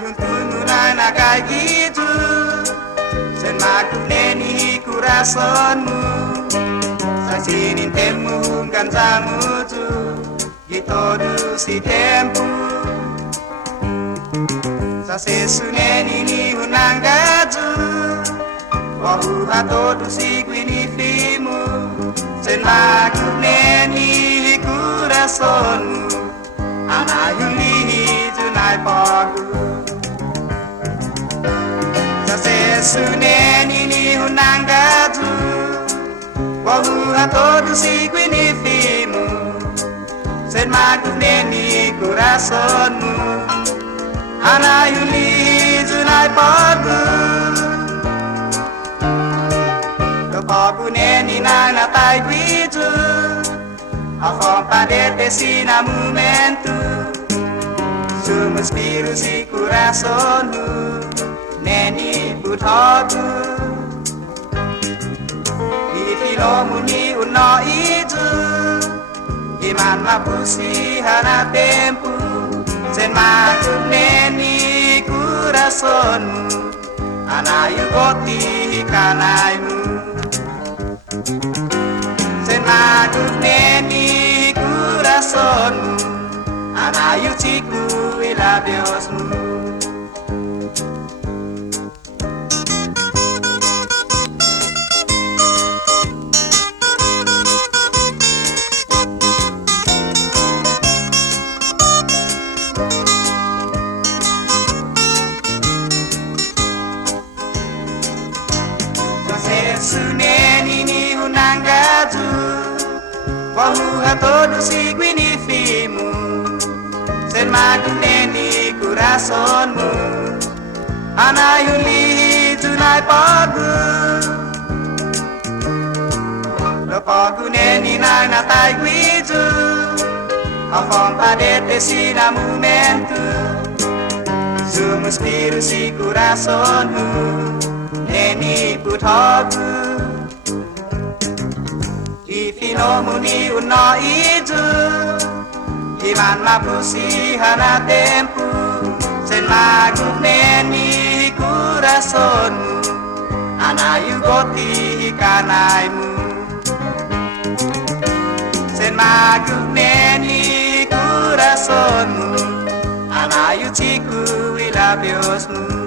huntununa na kay gitu sen makuneni kurasanmu sa sinin temu kan samutu gitu du si tempu sa sesuneni ni hunangaju wahu hato du si gwini fimu sen makuneni kurasanmu anayuli junai pagu Suneni ni hunangaju wahu hatodu si gwini fimu sen maguneni kurasanmu anayuli junai pagu do pagu neni nana tai gwiju afon padete sina momentu sumus biru si kurasanmu neni butaku ifilomuni uno itu iman mapusi hana tempu sen makuk neni kurasanmu anayu goti kanaimu sen makuk neni kurasanmu anayu ciku ilabiosmu Suneni ni hunangaju wahu hatodu si gwini fimu sen maguneni kurasanmu anayuli junai pagu lo pagu neni nana tai gwiju afon padete sina momentu sumus biru si kurasanmu neni butaku ifilomuni uno itu iman mapusi hana tempu sen maguk neni kurasanmu anayu goti kanaimu sen maguk neni kurasanmu anayu ciku ilabiosmu